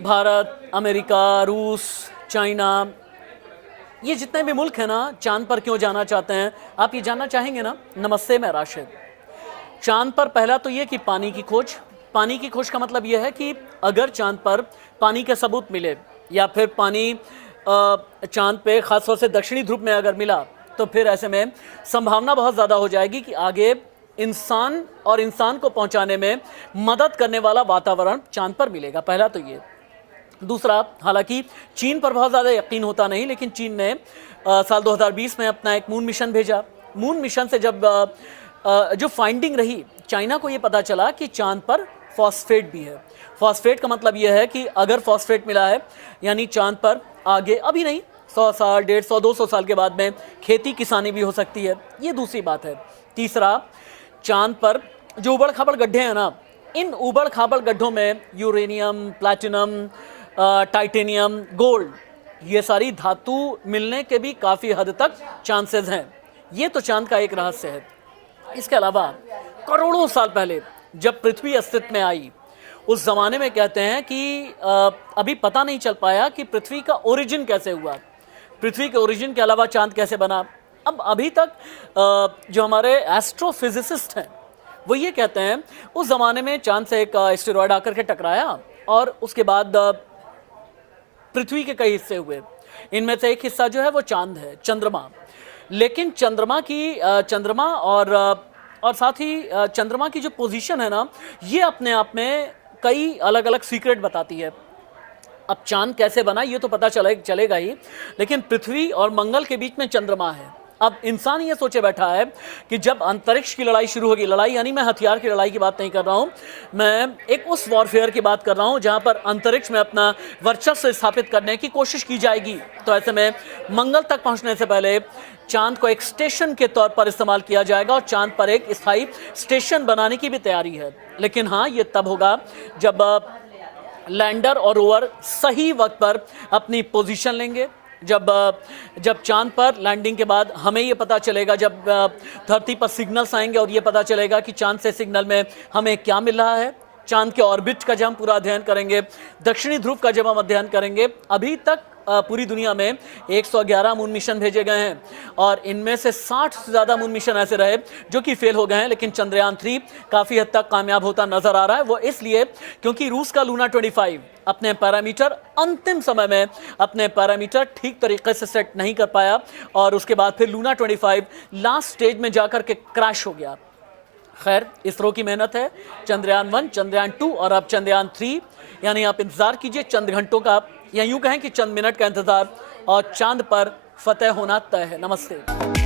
Bharat, America, रूस, China, ये जितने भी मुल्क हैं ना, चांद पर क्यों जाना चाहते हैं? आप ये जानना चाहेंगे ना? नमस्ते, मैं राशिद। चांद पर पहला तो ये कि पानी की खोज। पानी की खोज का मतलब यह है कि अगर चांद पर पानी के सबूत मिले या फिर पानी चांद पे ख़ासतौर से दक्षिणी ध्रुव में अगर मिला, तो फिर ऐसे में संभावना बहुत ज़्यादा हो जाएगी कि आगे इंसान और इंसान को पहुंचाने में मदद करने वाला वातावरण चांद पर मिलेगा। पहला तो ये। दूसरा, हालांकि चीन पर बहुत ज़्यादा यकीन होता नहीं, लेकिन चीन ने साल 2020 में अपना एक मून मिशन भेजा। मून मिशन से जब जो फाइंडिंग रही, चाइना को ये पता चला कि चांद पर फॉस्फेट भी है। फॉस्फेट का मतलब यह है कि अगर फॉस्फेट मिला है यानी चांद पर आगे, अभी नहीं, 100 साल, 150, 200 साल के बाद में खेती किसानी भी हो सकती है। ये दूसरी बात है। तीसरा, चांद पर जो उबड़ खाबड़ गड्ढे हैं ना, इन उबड़ खाबड़ गड्ढों में यूरेनियम, प्लैटिनम, टाइटेनियम, गोल्ड, ये सारी धातु मिलने के भी काफ़ी हद तक चांसेस हैं। ये तो चांद का एक रहस्य है। इसके अलावा करोड़ों साल पहले जब पृथ्वी अस्तित्व में आई, उस ज़माने में कहते हैं कि अभी पता नहीं चल पाया कि पृथ्वी का ओरिजिन कैसे हुआ। पृथ्वी के ओरिजिन के अलावा चांद कैसे बना। अब अभी तक जो हमारे एस्ट्रोफिजिसिस्ट हैं वो ये कहते हैं उस ज़माने में चांद से एक एस्टेरॉयड आकर के टकराया और उसके बाद पृथ्वी के कई हिस्से हुए। इनमें से एक हिस्सा जो है वो चांद है, चंद्रमा। लेकिन चंद्रमा और साथ ही चंद्रमा की जो पोजीशन है ना, ये अपने आप में कई अलग अलग सीक्रेट बताती है। अब चांद कैसे बना ये तो पता चलेगा ही, लेकिन पृथ्वी और मंगल के बीच में चंद्रमा है। अब इंसान ये सोचे बैठा है कि जब अंतरिक्ष की लड़ाई शुरू होगी, लड़ाई यानी मैं हथियार की लड़ाई की बात नहीं कर रहा हूँ, मैं एक उस वॉरफेयर की बात कर रहा हूँ जहाँ पर अंतरिक्ष में अपना वर्चस्व स्थापित करने की कोशिश की जाएगी। तो ऐसे में मंगल तक पहुँचने से पहले चांद को एक स्टेशन के तौर पर इस्तेमाल किया जाएगा और चांद पर एक स्थायी स्टेशन बनाने की भी तैयारी है। लेकिन हाँ, ये तब होगा जब लैंडर और रोवर सही वक्त पर अपनी पोजीशन लेंगे। जब चांद पर लैंडिंग के बाद हमें ये पता चलेगा, जब धरती पर सिग्नल्स आएंगे और ये पता चलेगा कि चांद से सिग्नल में हमें क्या मिल रहा है। चांद के ऑर्बिट का जब हम पूरा अध्ययन करेंगे, दक्षिणी ध्रुव का जब हम अध्ययन करेंगे। अभी तक पूरी दुनिया में 111 मून मिशन भेजे गए हैं और इनमें से 60 से ज़्यादा मून मिशन ऐसे रहे जो कि फेल हो गए हैं, लेकिन चंद्रयान 3 काफ़ी हद तक कामयाब होता नजर आ रहा है। वो इसलिए क्योंकि रूस का लूना 25 अपने पैरामीटर अंतिम समय में अपने पैरामीटर ठीक तरीके से सेट नहीं कर पाया और उसके बाद फिर लूना 25 लास्ट स्टेज में जाकर के क्रैश हो गया। खैर, इसरो की मेहनत है, चंद्रयान 1, चंद्रयान 2 और अब चंद्रयान 3, यानी आप इंतजार कीजिए चंद घंटों का, या यूं कहें कि चंद मिनट का इंतजार, और चांद पर फतेह होना तय है। नमस्ते।